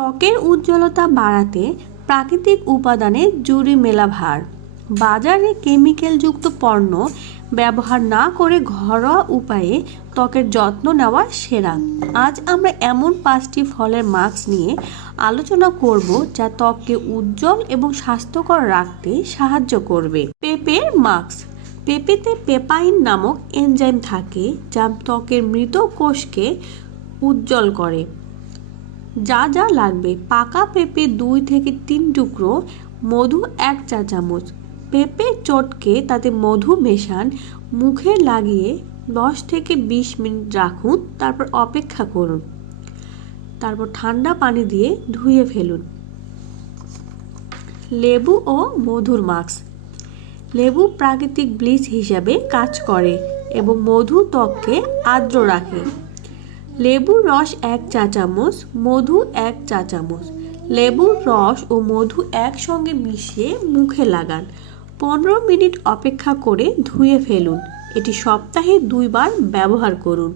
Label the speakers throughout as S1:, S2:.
S1: ত্বকের উজ্জ্বলতা বাড়াতে প্রাকৃতিক উপাদানে জুড়ি মেলা ভার বাজারে কেমিক্যালযুক্ত পণ্য ব্যবহার না করে ঘরোয়া উপায়ে ত্বকের যত্ন নেওয়া সেরা। আজ আমরা এমন পাঁচটি ফলের মাস্ক নিয়ে আলোচনা করব যা ত্বককে উজ্জ্বল এবং স্বাস্থ্যকর রাখতে সাহায্য করবে। পেঁপের মাস্ক। পেঁপেতে পেপাইন নামক এনজাইম থাকে যা ত্বকের মৃত কোষকে উজ্জ্বল করে। যা যা লাগবে। পাকা পেঁপে দুই থেকে তিন টুকরো, মধু এক চা চামচ। পেঁপে চটকে তাতে মধু মেশান, মুখে লাগিয়ে দশ থেকে বিশ মিনিট রাখুন, তারপর অপেক্ষা করুন। তারপর ঠান্ডা পানি দিয়ে ধুয়ে ফেলুন। লেবু ও মধুর মাস্ক। লেবু প্রাকৃতিক ব্লিচ হিসাবে কাজ করে এবং মধু ত্বককে আর্দ্র রাখে। লেবুর রস এক চা চামচ, মধু এক চা চামচ। লেবুর রস ও মধু একসঙ্গে মিশিয়ে মুখে লাগান। পনেরো মিনিট অপেক্ষা করে ধুয়ে ফেলুন। এটি সপ্তাহে দুইবার ব্যবহার করুন।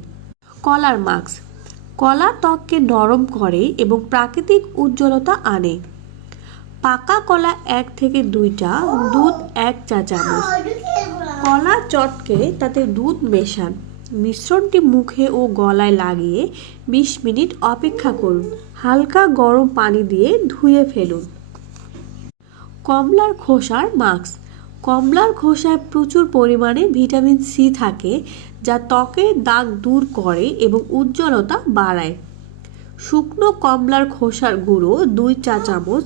S1: কলার মাস্ক। কলা ত্বককে নরম করে এবং প্রাকৃতিক উজ্জ্বলতা আনে। পাকা কলা এক থেকে দুইটা, দুধ এক চা চামচ। কলা চটকে তাতে দুধ মেশান। মিশ্রণটি মুখে ও গলায় লাগিয়ে বিশ মিনিট অপেক্ষা করুন। হালকা গরম পানি দিয়ে ধুয়ে ফেলুন। কমলার খোসার মাস্ক। কমলার খোসায় প্রচুর পরিমাণে ভিটামিন সি থাকে, যা ত্বকের দাগ দূর করে এবং উজ্জ্বলতা বাড়ায়। শুকনো কমলার খোসার গুঁড়ো দুই চা চামচ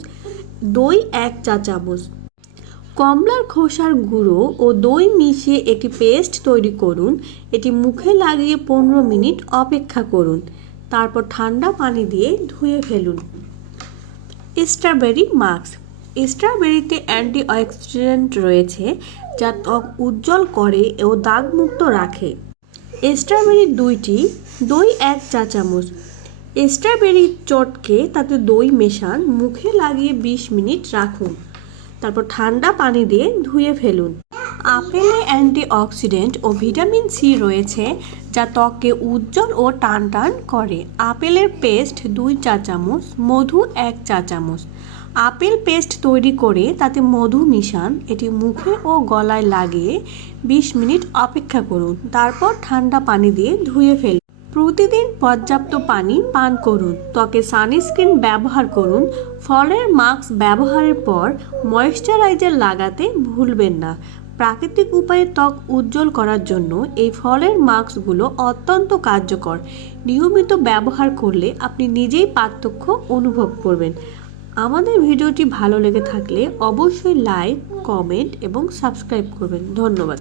S1: দই এক চা চামচ কমলার খোসার গুঁড়ো ও দই মিশিয়ে একটি পেস্ট তৈরি করুন। এটি মুখে লাগিয়ে পনেরো মিনিট অপেক্ষা করুন। তারপর ঠান্ডা পানি দিয়ে ধুয়ে ফেলুন। Strawberry mask. স্ট্রবেরিতে অ্যান্টিঅক্সিডেন্ট রয়েছে, যা ত্বক উজ্জ্বল করে ও দাগমুক্ত রাখে। স্ট্রবেরি দুইটি, দই এক চা চামচ। স্ট্রবেরি চটকে তাতে দই মেশান। মুখে লাগিয়ে বিশ মিনিট রাখুন। তারপর ঠান্ডা পানি দিয়ে ধুয়ে ফেলুন। আপেলে অ্যান্টিঅক্সিডেন্ট ও ভিটামিন সি রয়েছে যা ত্বককে উজ্জ্বল ও টান টান করে। আপেলের পেস্ট দুই চা চামচ, মধু এক চা চামচ। আপেল পেস্ট তৈরি করে তাতে মধু মিশান। এটি মুখে ও গলায় লাগিয়ে বিশ মিনিট অপেক্ষা করুন। তারপর ঠান্ডা পানি দিয়ে ধুয়ে ফেলুন। প্রতিদিন পর্যাপ্ত পানি পান করুন। ত্বকে সানস্ক্রিন ব্যবহার করুন। ফলের মাস্ক ব্যবহারের পর ময়েশ্চারাইজার লাগাতে ভুলবেন না। প্রাকৃতিক উপায়ে ত্বক উজ্জ্বল করার জন্য এই ফলের মাস্কগুলো অত্যন্ত কার্যকর। নিয়মিত ব্যবহার করলে আপনি নিজেই পার্থক্য অনুভব করবেন। আমাদের ভিডিওটি ভালো লেগে থাকলে অবশ্যই লাইক, কমেন্ট এবং সাবস্ক্রাইব করবেন। ধন্যবাদ।